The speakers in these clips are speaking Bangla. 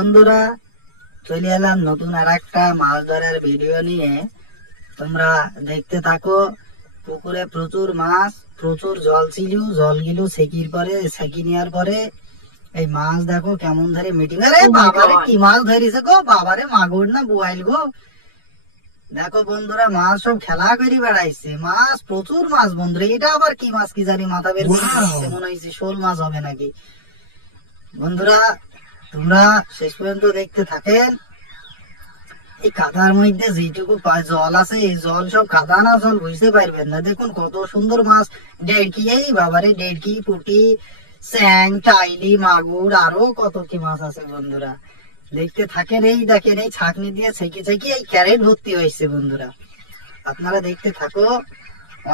বন্ধুরা চলে এলাম নতুন আর একটা মাছ ধরার ভিডিও নিয়ে। তোমরা দেখতে থাকো। পুকুরে প্রচুর মাছ, প্রচুর জল ছিল, জলগুলো সেকি নেওয়ার পরে এই মাছ দেখো কেমন ধরে মিটিং। আরে বাবারে কি মাছ ধরেছে গো, বাবারে মাগুর না বোয়াল গো। দেখো বন্ধুরা মাছ সব খেলা করে বেড়াইছে, মাছ প্রচুর মাছ বন্ধুরা। এটা আবার কি মাছ কি জানি, মাথা বের করে দিচ্ছে, মনে হয়েছে শোল মাছ হবে নাকি। বন্ধুরা তোমরা শেষ পর্যন্ত দেখতে থাকেন। এই কাদার মধ্যে যেটুকু জল আছে, এই জল সব কাদা না জল বুঝতে পারবেন না। দেখুন কত সুন্দর মাছ, ডেড়কি, এই বাবারে ডেড়কি, পুঁটি, স্যাং, টাইলি, মাগুর, আরো কত কি মাছ আছে বন্ধুরা। দেখতে থাকেন। এই দেখেন এই ছাঁকনি দিয়ে ছেঁকে ছেঁকে এই ক্যারেট ভর্তি হয়েছে বন্ধুরা। আপনারা দেখতে থাকো।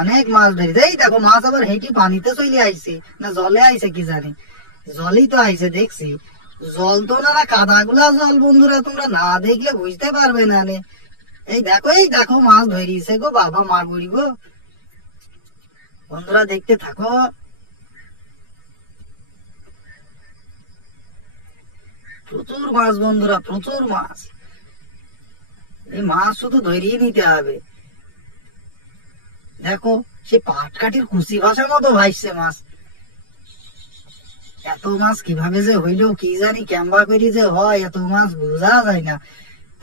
অনেক মাছ ধরেছে। এই দেখো মাছ আবার হেঁটে পানিতে চলে আইছে, না জলে আইছে কি জানি, জলই তো আইছে দেখছি। জল তো না কাদা গুলা জল বন্ধুরা, তোমরা না দেখলে বুঝতে পারবে না। এই দেখো মাছ ধরিয়েছে গো, বাবা মাগুরি গো। বন্ধুরা দেখতে থাকো। প্রচুর মাছ বন্ধুরা, প্রচুর মাছ। এই মাছ শুধু ধরিয়ে নিতে হবে। দেখো সে পাটকাঠির কুচি ভাষার মতো ভাসছে মাছ। এত মাছ কিভাবে যে হইলো কি জানি, ক্যাম্বা করি যে হয়, এত মাছ বোঝা যায় না।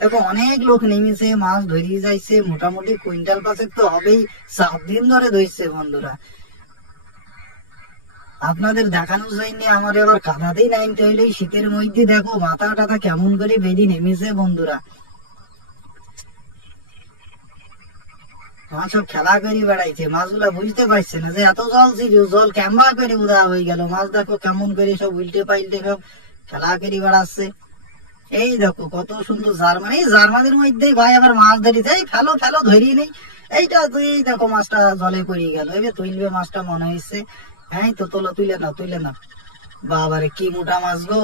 দেখো অনেক লোক নেমেছে, মাছ ধরিয়ে যাইছে, মোটামুটি কুইন্টাল 5 তো হবেই। 7 দিন ধরে ধরছে বন্ধুরা। আপনাদের দেখানোর জন্য আমার এবার কাদাতেই নামতে হইলো। এই শীতের মধ্যে দেখো মাথা টাথা কেমন করে বেরিয়ে নেমেছে বন্ধুরা। মাছ সব খেলা করে বেড়াইছে, মাছগুলা বুঝতে পারছে না যে এত জল ছিল, জল ক্যাম্বা করে উদা হয়ে গেল। মাছ দেখো কেমন করে সব উল্টে পাল্টে সব খেলা করে বেড়াচ্ছে। এই দেখো কত সুন্দর জার্মান, এই জার্মানের মধ্যেই ভাই আবার মাছ ধরেছে। এই ফেলো ফেলো ধরিয়ে নেই। এইটা এই দেখো মাছটা জলে পড়িয়ে গেল। এবার তুলবে মাছটা মনে হচ্ছে। হ্যাঁ তো তোলো, তুলে নাও তুলে নাও। বাবারে কি মোটা মাছ গো।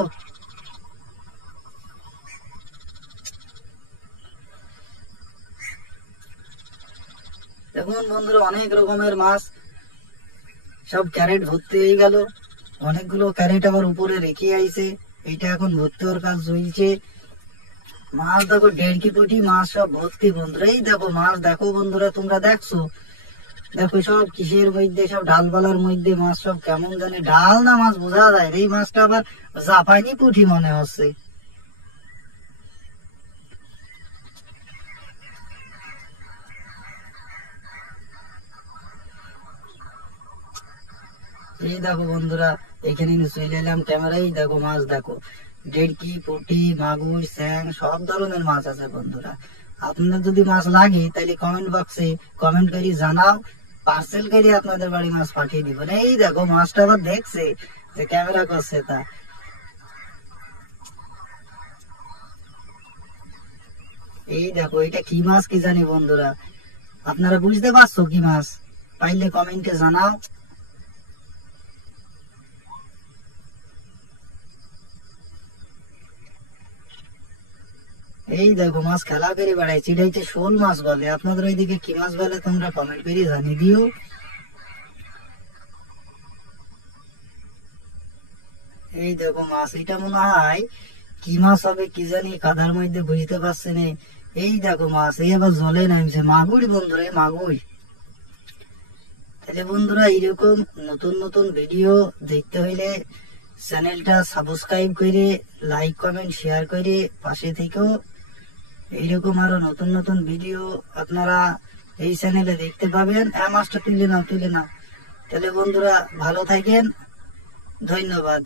দেখুন বন্ধুরা অনেক রকমের মাছ, সব ক্যারেট ভর্তি হয়ে গেল। অনেকগুলো ক্যারেট আবার উপরে রেখে আইছে, এইটা এখন ভর্তি হওয়ার কাজ চলছে। মাছ দেখো দেড়কি পুঁটি মাছ সব ভর্তি বন্ধুরা। এই দেখো মাছ দেখো বন্ধুরা, তোমরা দেখছো। দেখো সব কিসের মধ্যে, সব ডালপালার মধ্যে মাছ সব কেমন জানি, ডাল না মাছ বোঝা যায়। এই মাছটা আবার জাপানি পুঁটি মনে হচ্ছে। এই দেখো বন্ধুরা এখানে চলে এলাম ক্যামেরায়। দেখো মাছ দেখো, ডেড়কি, পুঁটি, মাগুর, স্যাং, সব ধরনের মাছ আছে বন্ধুরা। আপনাদের যদি মাছ লাগে তাহলে কমেন্ট বক্সে কমেন্ট করে জানাও, পার্সেল করে আপনাদের বাড়ি মাছ পাঠিয়ে দিব। এই দেখো মাছটা আবার দেখছে যে ক্যামেরা করছে তা। এই দেখো এটা কি মাছ কি জানি বন্ধুরা, আপনারা বুঝতে পারছো কি মাছ? পাইলে কমেন্টে জানাও। এই দেখো মাছ খেলা করে বেড়াইছে, এটা হচ্ছে শোল মাছ বলে। আপনাদের ওইদিকে কি মাছ বলে তোমরা কমেন্ট করে জানিয়ে দিও। এই দেখো মাছ, এটা মনে হয় কি মাছ হবে কি জানি, কাদার মধ্যে বুঝতে পারছে না। এই দেখো মাছ, এই আবার জলে নামছে, মাগুর বন্ধুরা, এই মাগুর। তাহলে বন্ধুরা এরকম নতুন নতুন ভিডিও দেখতে হইলে চ্যানেলটা সাবস্ক্রাইব করে লাইক কমেন্ট শেয়ার করে পাশে থেকেও। এইরকম আরো নতুন নতুন ভিডিও আপনারা এই চ্যানেলে দেখতে পাবেন। মাছটা তুলে নাও তুলে নাও। তাহলে বন্ধুরা ভালো থাকেন, ধন্যবাদ।